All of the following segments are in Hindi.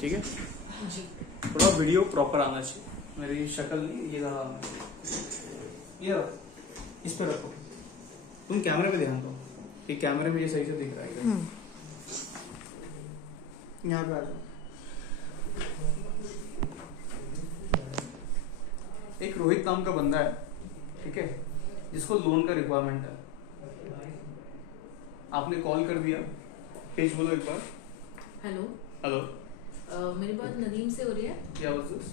ठीक है जी। थोड़ा वीडियो प्रॉपर आना चाहिए, मेरी शक्ल नहीं ये रहा, ये रहा, इस पे रखो, तुम कैमरे पे ध्यान दो कि कैमरे में ये सही से दिख रहा है। यहाँ पे आ जाओ। एक रोहित नाम का बंदा है, ठीक है, जिसको लोन का रिक्वायरमेंट है। आपने कॉल कर दिया, पेज बोलो एक बार। हेलो। हेलो, मेरी बात नदीम से हो रही है। क्या was this?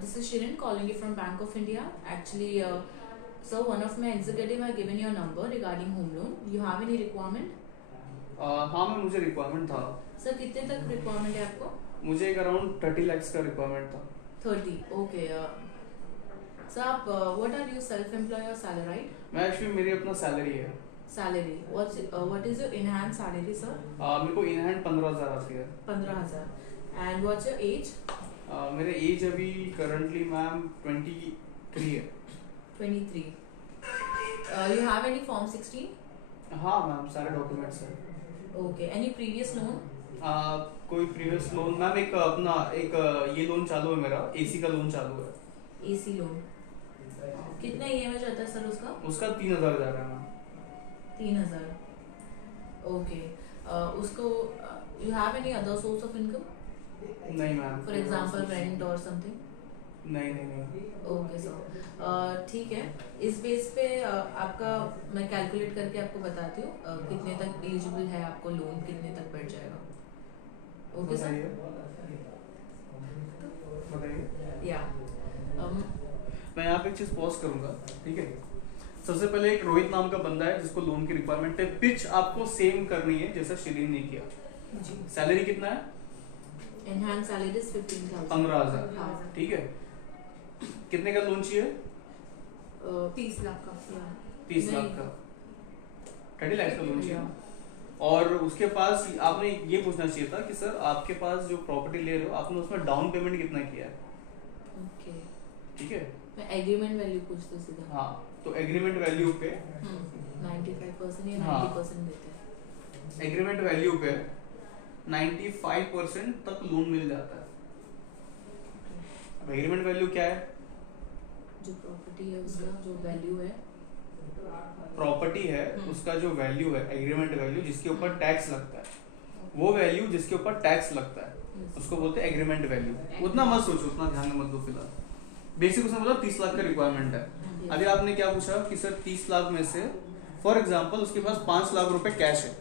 This is Shirin calling you from Bank of India. Actually, sir, one of my executive have given your number regarding home loan. You have any requirement? हाँ मैं मुझे रिक्वायरमेंट था। सर कितने तक रिक्वायरमेंट है आपको? मुझे एक अराउंड 30 lakhs का रिक्वायरमेंट था। 30, ओके। सर आप what are you, self employ और सैलराइड? मैं एक्चुअली मेरी अपना सैलरी है। Salary what is your in hand salary sir? मेरे को इन हैंड 15,000 आती है। 15,000। And what's your age? मेरे एज अभी करंटली मैम 23 है। 23। You have any form 16? हाँ मैम सारे डॉक्यूमेंट्स हैं। ओके। Any previous loan? कोई प्रीवियस लोन मैम एक अपना एक ये लोन चालू है, मेरा एसी का लोन चालू है। एसी लोन कितना ईएमआई जाता है सर उसका? उसका 3,000 जा रहा है मैम। 3,000, ओके। उसको you have any other source of income? नहीं मैम। फॉर एग्जांपल रेंट और समथिंग? नहीं। ओके सर, ठीक है। इस बेस पे आपका मैं कैलकुलेट करके आपको बताती हूँ कितने तक एलिजिबल है आपको लोन, कितने तक बैठ जाएगा। ओके सर, बताइए। या मैं यहाँ पे एक चीज पॉज करूंगा, ठीक है। सबसे पहले एक रोहित नाम का बंदा है जिसको लोन की रिक्वायरमेंट है। पिच आपको सेम करनी है जैसा शिरीन ने किया। जी। सैलरी कितना है? इन हैंड सैलरी इज 15,000। 15,000, ठीक है। कितने का लोन चाहिए? 30 लाख का। 30 लाख का, 30 लाख का लोन चाहिए। और उसके पास आपने ये पूछना चाहिए था कि सर आपके पास जो प्रॉपर्टी ले रहे हो आपने उसमें डाउन पेमेंट कितना किया है? ओके, ठीक है। मैं एग्रीमेंट वैल्यू पूछती हूँ सीधा। हाँ, तो एग्रीमेंट वैल्यू पे 95% या 90% देते हैं। एग्रीमेंट वैल्यू पे 95% तक लोन मिल जाता है। अब एग्रीमेंट वैल्यू क्या है? जो प्रॉपर्टी है उसका जो वैल्यू है, प्रॉपर्टी है उसका जो वैल्यू है, एग्रीमेंट वैल्यू जिसके ऊपर टैक्स लगता है, वो वैल्यू जिसके ऊपर टैक्स लगता है उसको बोलते हैं एग्रीमेंट वैल्यू। उतना मत सोचो, उतना ध्यान में मत दो फिलहाल। बेसिक उसने बोला 30 लाख का रिक्वायरमेंट है। अभी आपने क्या पूछा कि सर 30 लाख में से फॉर एग्जांपल उसके पास 5 लाख रुपए कैश है।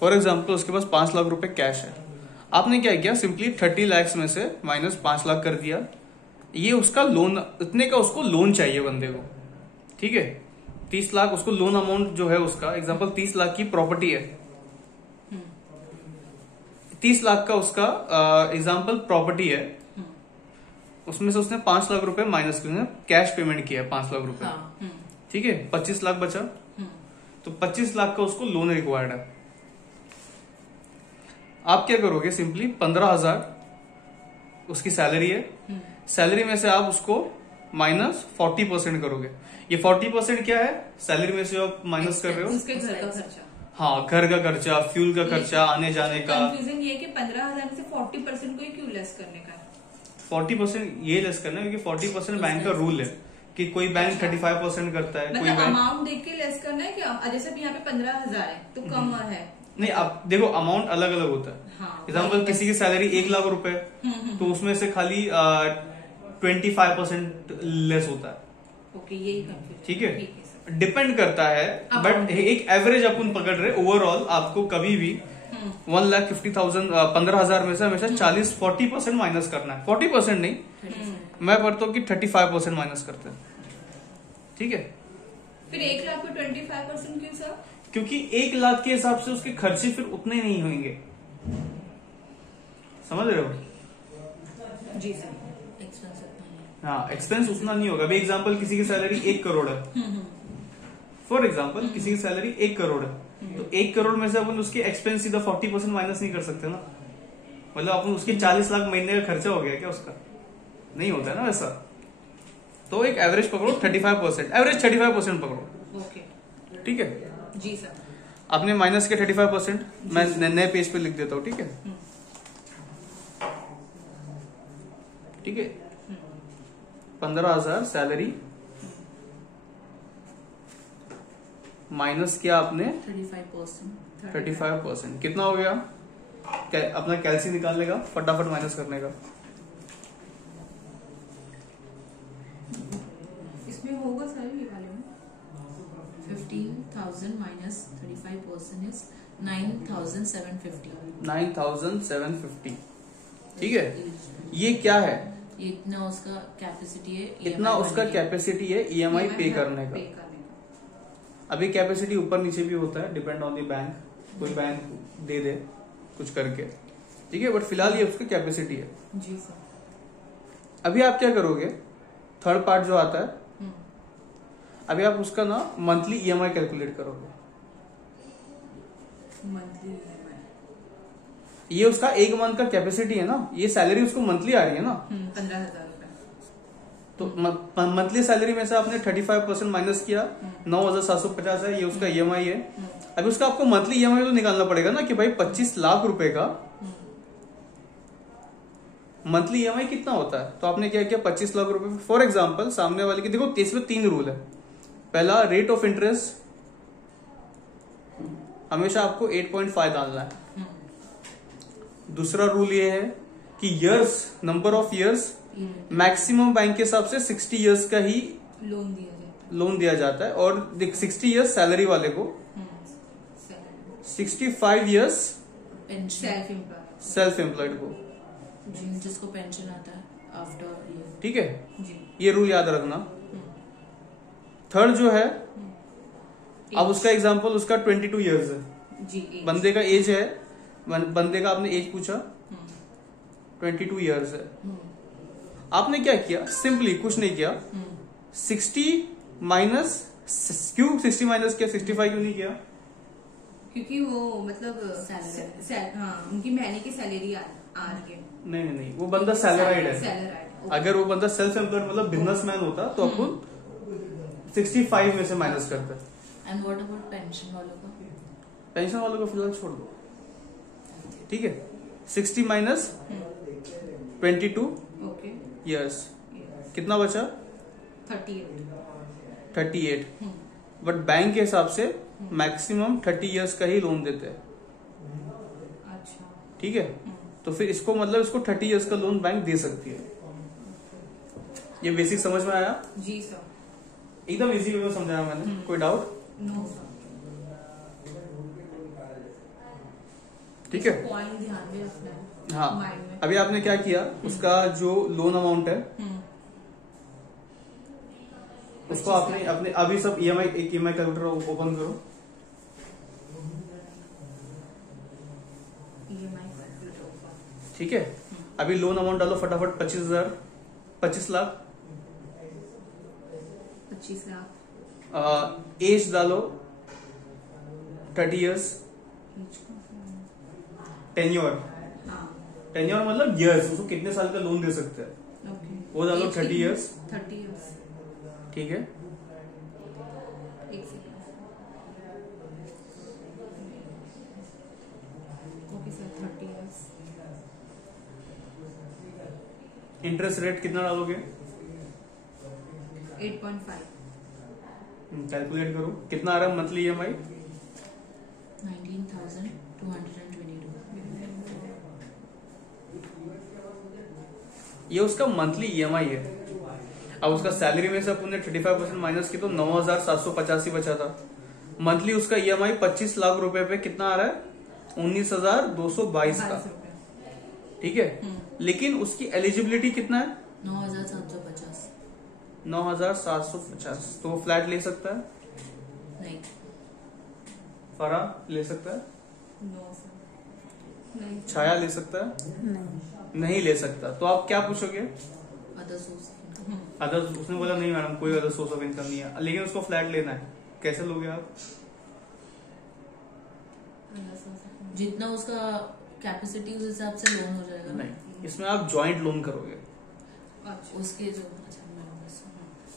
फॉर एग्जाम्पल उसके पास 5 लाख रुपए कैश है। आपने क्या किया, सिंपली 30 लाख में से माइनस 5 लाख कर दिया। ये उसका लोन, इतने का उसको लोन चाहिए बंदे को, ठीक है। 30 लाख उसको लोन अमाउंट जो है उसका, एग्जांपल 30 लाख की प्रॉपर्टी है, 30 लाख का उसका एग्जांपल प्रॉपर्टी है, उसमें से उसने 5 लाख रुपए माइनस कैश पेमेंट किया है 5 लाख रुपए, ठीक है। 25 लाख बचा, तो 25 लाख का उसको लोन रिक्वायर्ड है। आप क्या करोगे, सिंपली 15,000 उसकी सैलरी है, सैलरी में से आप उसको माइनस 40% करोगे। ये 40% क्या है, सैलरी में से आप माइनस कर रहे हो उसके घर का खर्चा। हाँ, घर का खर्चा, फ्यूल का खर्चा, आने जाने का। कंफ्यूजन ये कि 15,000 में से 40% को ही क्यों लेस करने का है? 40% ये लेस करना है क्योंकि 40% बैंक का रूल है कि कोई बैंक 35% करता है, कोई मतलब बैंक अमाउंट देख के लेस करना है कि जैसे यहाँ पे 15,000 है तो कम है। नहीं। आप देखो अमाउंट अलग अलग होता है। एग्जाम्पल किसी की सैलरी 1 लाख रुपए, तो उसमें से खाली 25% लेस होता है। ओके, यही कंफ्यूजन, ठीक है। डिपेंड करता है, बट एक एवरेज अपन पकड़ रहे। ओवरऑल आपको कभी भी 1,50,000 15,000 में से हमेशा 40% माइनस करना है। 40% नहीं, मैं पढ़ता हूँ कि 35% माइनस करते हैं, ठीक है। फिर 1 लाख को 25% क्यों सर? क्योंकि 1 लाख के हिसाब से उसके खर्चे फिर उतने नहीं होंगे, समझ रहे हो? जी सर। हाँ, एक्सपेंस उतना नहीं होगा। अभी एग्जांपल किसी की सैलरी 1 करोड़ है, फॉर एग्जांपल किसी की सैलरी 1 करोड़ है, तो 1 करोड़ में से अपन उसके एक्सपेंस सीधा 40% माइनस नहीं कर सकते ना। मतलब अपन उसके 40 लाख महीने का खर्चा हो गया क्या उसका? नहीं होता है ना वैसा। तो एक एवरेज पकड़ो 35%, एवरेज 35% पकड़ो। ओके ठीक है, जी सर। आपने माइनस के 35%, मैं नए पेज पे लिख देता हूँ। ठीक है, ठीक है, 15,000 सैलरी माइनस किया आपने 35%, कितना हो गया? अपना कैलसी निकालने का, फटाफट माइनस करने का। इसमें होगा सर ये वाले में 15,000 minus 35% is 9,750. 9,750। ठीक है, ये क्या है? ये इतना उसका कैपेसिटी है, इतना उसका कैपेसिटी है ईएमआई पे करने का। अभी कैपेसिटी ऊपर नीचे भी होता है, डिपेंड ऑन द बैंक, कोई बैंक दे दे कुछ करके। ठीक है, बट फिलहाल ये उसकी कैपेसिटी है। जी सर। अभी आप क्या करोगे, थर्ड पार्ट जो आता है, अभी आप उसका ना मंथली ईएमआई कैलकुलेट करोगे। मंथली ये उसका एक मंथ का कैपेसिटी है ना, ये सैलरी उसको मंथली आ रही है ना, 15,000 रुपए। तो मंथली सैलरी में से आपने 35% माइनस किया, 9,750 है, ये उसका ईएमआई है। अभी उसका आपको मंथली ईएमआई तो निकालना पड़ेगा ना कि भाई 25 लाख रुपए का मंथली ईएमआई कितना होता है। तो आपने क्या किया, 25 लाख रुपए। फॉर एग्जांपल सामने वाले की देखो, इसमें 3 रूल है। पहला, रेट ऑफ इंटरेस्ट हमेशा आपको 8.5 डालना है। दूसरा रूल ये है कि years, number of years, maximum bank के हिसाब से 60 इयर्स का ही लोन दिया जाता है। और 60 इयर्स सैलरी वाले को, 65 इयर्स सेल्फ एम्प्लॉयड को, जिसको पेंशन आता है आफ्टर। ठीक है, ये रूल याद रखना। थर्ड जो है, अब उसका एग्जांपल उसका 22 इयर्स है जी, बंदे का एज है, बंदे का आपने एज पूछा, 22 इयर्स है। आपने क्या किया, सिंपली कुछ नहीं किया, 60 माइनस, क्यों 60 माइनस किया, 65 क्यों नहीं किया? क्योंकि वो मतलब उनकी महीने की सैलरी आ रही है। नहीं, वो बंदा सैलराइड है। अगर वो बंदा सेल्फ एम्प्लॉयड मतलब बिजनेसमैन होता तो अपन 65 में से माइनस करते। एंड व्हाट अबाउट पेंशन वालों का? पेंशन वालों को फिलहाल छोड़ दो। ठीक है, 60 माइनस 22 इयर्स, कितना बचा? 38। बट बैंक के हिसाब से मैक्सिमम 30 इयर्स का ही लोन देते हैं। अच्छा, ठीक है, तो फिर इसको मतलब इसको 30 इयर्स का लोन बैंक दे सकती है। ये बेसिक समझ में आया? जी सर, एकदम इजी वे में समझाया मैंने, कोई डाउट? No sir. ठीक है, पॉइंट ध्यान में रखना है हाँ। माइंड में। अभी आपने क्या किया, उसका जो लोन अमाउंट है उसको आपने अपने अभी सब ईएमआई, एक ईएमआई कैलकुलेटर ओपन करो। ठीक है, अभी लोन अमाउंट डालो फटाफट, 25,000, 25 लाख। 25 लाख। एज डालो 30 इयर्स। टेन्योर, टेन्योर मतलब इयर्स, उसको कितने साल का लोन दे सकते हैं, वो डालो 30 इयर्स। 30 इयर्स। ठीक है, एक second. Okay sir, 30 years. Interest rate कितना डालोगे? 8.5। कैलकुलेट करो, कितना आ रहा है मंथली ईएमआई? 19,222। ये उसका मंथली ईएमआई है। अब उसका सैलरी में से अपन ने 35% माइनस की तो 9,785 बचा था। मंथली उसका ईएमआई 25 लाख रुपए पे कितना आ रहा है? 19,222 का। ठीक है, लेकिन उसकी एलिजिबिलिटी कितना है? 9,750। 9,750। तो वो फ्लैट ले सकता है? नहीं। फरा ले सकता है? नो सर, नहीं। छाया ले सकता है? नहीं ले सकता। तो आप क्या पूछोगे? Other source. अदर, उसने बोला नहीं मैडम कोई अदर सोर्स ऑफ इनकम नहीं है, लेकिन उसको फ्लैट लेना है, कैसे लोगे आप? जितना उसका कैपेसिटी उस हिसाब से लोन हो जाएगा? नहीं, इसमें आप ज्वाइंट लोन करोगे। अच्छा। उसके जो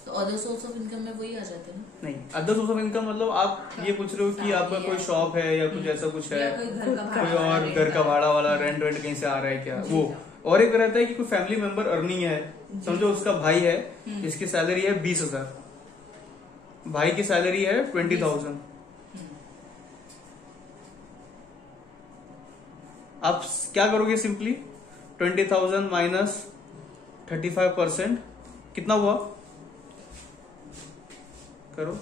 तो अदर सोर्स ऑफ इनकम में वही आ जाते हैं ना? नहीं, अदर सोर्स ऑफ इनकम मतलब आप ये पूछ रहे हो कि आपका कोई शॉप है या कुछ ऐसा कुछ है, या कोई घर का कोई भाड़ा और घर का भाड़ा वाला रेंट वेंट कहीं से आ रहा है क्या, वो। और एक रहता है कि कोई फैमिली मेंबर अर्निंग है, समझो उसका भाई है जिसकी सैलरी है 20,000, भाई की सैलरी है 20,000। आप क्या करोगे, सिंपली 20,000 माइनस 35% कितना हुआ, करो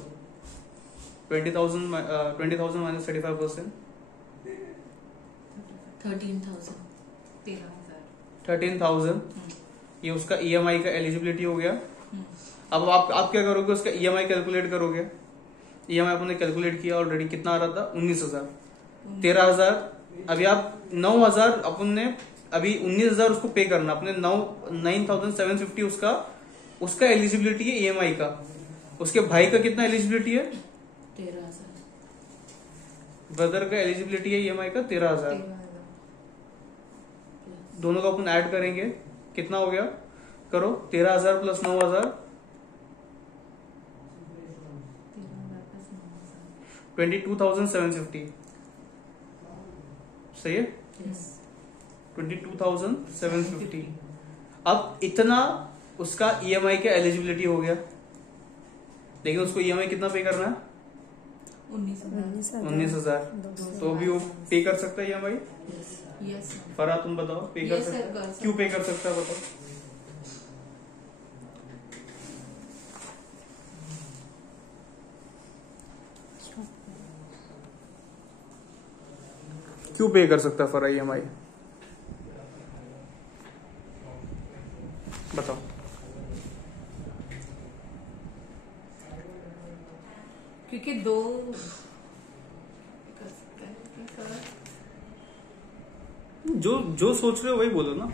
20,000 माइनस 35%, 13,000। 13,000। 13,000। ये उसका ईएमआई का एलिजिबिलिटी हो गया। अब आप क्या करोगे, उसका ईएमआई कैलकुलेट करोगे। ईएमआई आपने कैलकुलेट किया ऑलरेडी, कितना आ रहा था 19,000, 13,000। अभी आप 9,000 अपन ने अभी 19,000 उसको पे करना, अपने 9,750 उसका एलिजिबिलिटी है ईएमआई का। उसके भाई का कितना एलिजिबिलिटी है, 13,000। ब्रदर का एलिजिबिलिटी है ईएमआई का 13,000। दोनों को अपन ऐड करेंगे, कितना हो गया, करो 13,000 प्लस 9,000, 22,750। सही है, 22,750। अब इतना उसका ईएमआई का एलिजिबिलिटी हो गया, लेकिन उसको ईएमआई कितना पे करना है, 19,000। तो अभी वो पे कर सकता है ईएमआई। यस। फरा तुम बताओ, पे कर Yes, sir, सकता कर है, सकता। क्यों पे कर सकता है बताओ। क्यों पे कर सकता है फरा ईएमआई, बताओ। क्योंकि दो कर सकते हैं। जो सोच रहे हो वही बोलो ना।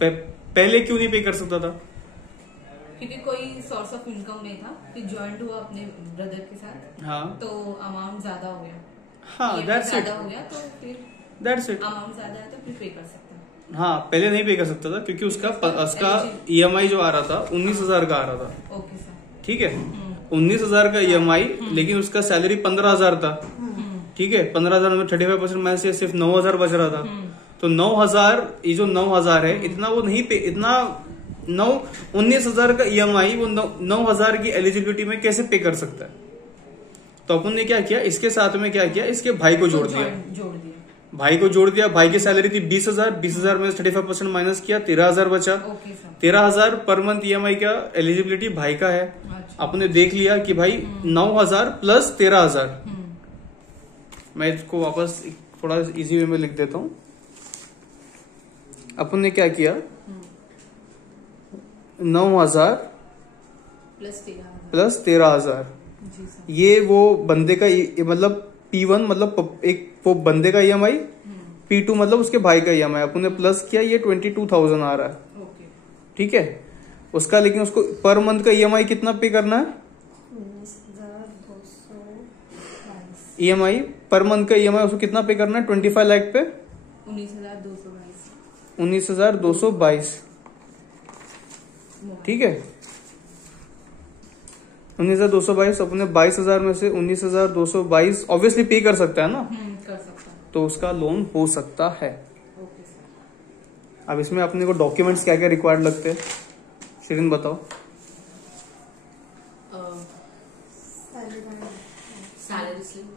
पहले क्यों नहीं पे कर सकता था, क्योंकि कोई सोर्स ऑफ इनकम नहीं था, कि ज्वाइंट हुआ अपने ब्रदर के साथ, हाँ तो अमाउंट ज्यादा हो गया। हाँ, EMI दैट्स इट, ज्यादा हो गया तो फिर दैट्स इट। अमाउंट ज्यादा है तो फिर पे कर सकते हैं। हाँ, पहले नहीं पे कर सकता था क्योंकि उसका Eligible- ईएमआई जो आ रहा था 19,000 का आ रहा था। Okay sir. ठीक है, 19,000 का ईएमआई, लेकिन उसका सैलरी 15,000 था। ठीक है, 15,000 में 35% में से सिर्फ 9,000 बच रहा था। तो 9,000, ये जो 9,000 है, इतना वो नहीं पे, इतना 19,000 का ईएमआई वो 9,000 की एलिजिबिलिटी में कैसे पे कर सकता है। तो अपन ने क्या किया, इसके साथ में क्या किया, इसके भाई को जोड़ दिया। भाई को जोड़ दिया, भाई की सैलरी थी 20,000, 20,000 में 35% माइनस किया, 13,000 बचा। Okay sir. 13,000 per month EMI का एलिजिबिलिटी भाई का है। अच्छा। आपने देख लिया कि भाई 9,000 प्लस 13,000। मैं इसको वापस थोड़ा इजी वे में लिख देता हूं। अपन ने क्या किया, 9,000 प्लस 13,000। प्लस 13,000, जी सर। ये वो बंदे का मतलब P1 मतलब एक वो बंदे का ईएमआई, P2 मतलब उसके भाई का ईएमआई। अपन ने प्लस किया, ये 22,000 आ रहा है। ओके। ठीक है, उसका लेकिन उसको पर मंथ का ईएमआई कितना पे करना है, 19,222। ईएमआई पर मंथ का ईएमआई उसको कितना पे करना है, 25 लाख पे 19,222। 19,222। ठीक है, 19,222। अपने 22,000 में से 19,222 ऑब्वियसली पे कर सकता है ना, कर सकता है। तो उसका लोन हो सकता है। Okay sir. अब इसमें अपने को डॉक्यूमेंट्स क्या क्या रिक्वायर्ड लगते हैं, शिरीन बताओ। सैलरी स्लिप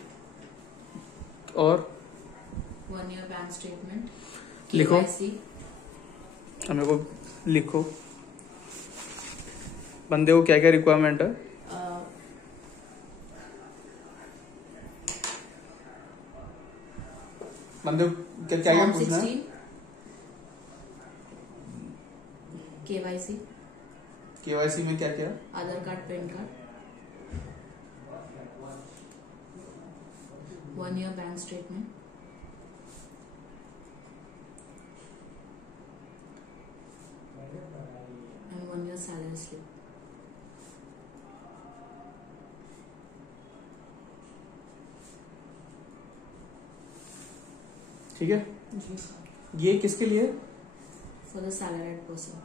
और 1 ईयर बैंक स्टेटमेंट, लिखो। KYC, हमें को लिखो बंदे को क्या क्या रिक्वायरमेंट है। बंदे को क्या क्या Form पूछना है, 16, KYC, केवाईसी में क्या क्या, Aadhaar card, PAN card, 1 year bank statement, and 1 year salary slip. ठीक है, जी सर। ये किसके लिए? For the salaried person.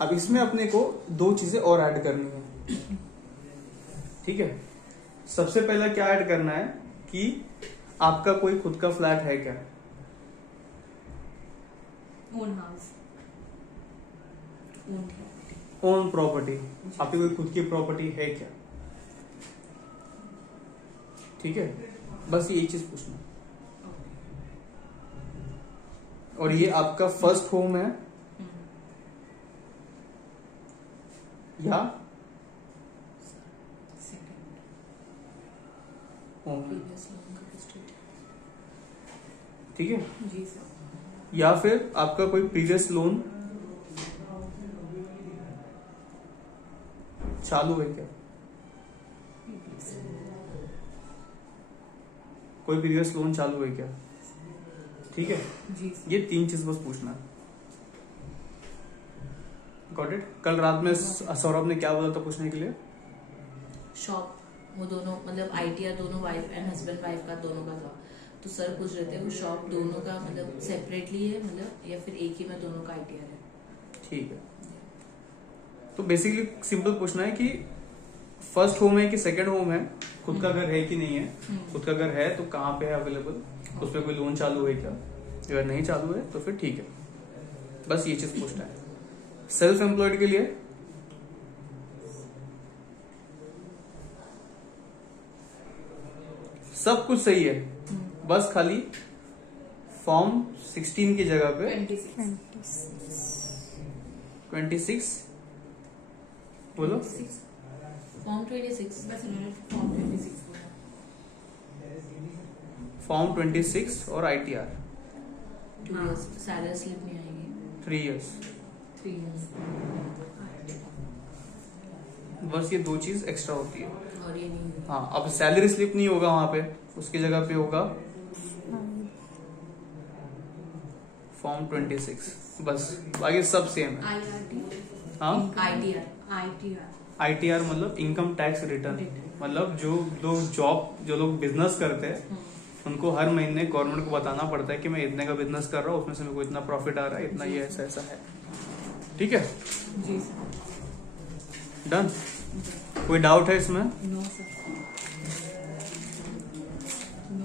अब इसमें अपने को दो चीजें और ऐड करनी है, ठीक है। सबसे पहला क्या ऐड करना है कि आपका कोई खुद का फ्लैट है क्या? ओन हाउस, ओन प्रॉपर्टी, आपकी कोई खुद की प्रॉपर्टी है क्या? ठीक है, बस ये चीज पूछना। और ये आपका फर्स्ट होम है या होम, ठीक है, जी सर। या फिर आपका कोई प्रीवियस लोन चालू है क्या? कोई प्रीवियस लोन चालू है क्या? ठीक है, जी सर। ये तीन चीज बस पूछना है। Got it? कल रात में सौरभ ने क्या बोला था पूछने के लिए? शॉप, वो दोनों मतलब आईटीआर दोनों वाइफ एंड हस्बैंड वाइफ का दोनों का था, तो सर पूछ रहे थे वो शॉप दोनों का मतलब सेपरेटली है मतलब या फिर एक ही में दोनों का आईटीआर है। ठीक है, तो बेसिकली सिंपल पूछना है कि फर्स्ट होम है कि सेकंड होम है, खुद का घर है कि नहीं है, खुद का घर है तो कहाँ पे है अवेलेबल, उस पर कोई लोन चालू है क्या, अगर नहीं चालू है तो फिर ठीक है, बस ये चीज पूछना है। सेल्फ एम्प्लॉयड के लिए सब कुछ सही है, बस खाली फॉर्म 16 की जगह पे 26 बोलो, फॉर्म 26 बस उन्होंने फॉर्म 26 बोला। फॉर्म 26 और आईटीआर 2 इयर्स सैलरी स्लिप नहीं आएगी 3 इयर्स, 3 इयर्स बस ये दो चीज एक्स्ट्रा होती है। और ये नहीं हाँ, अब सैलरी स्लिप नहीं होगा वहां पे, उसकी जगह पे होगा फॉर्म 26, बस बाकी सब सेम है। IRT, हाँ, ITR, आईटीआर मतलब इनकम टैक्स रिटर्न, मतलब जो लोग बिजनेस करते हैं उनको हर महीने गवर्नमेंट को बताना पड़ता है कि मैं इतने का बिजनेस कर रहा हूँ, उसमें से मेरे को इतना प्रॉफिट आ रहा है, इतना ये ऐसा ऐसा है, ठीक है, जी सर। डन। कोई डाउट है इसमें? नो सर, नो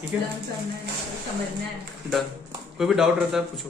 ठीक है, लर्न करना है, समझना है। डन। कोई भी डाउट रहता है पूछो।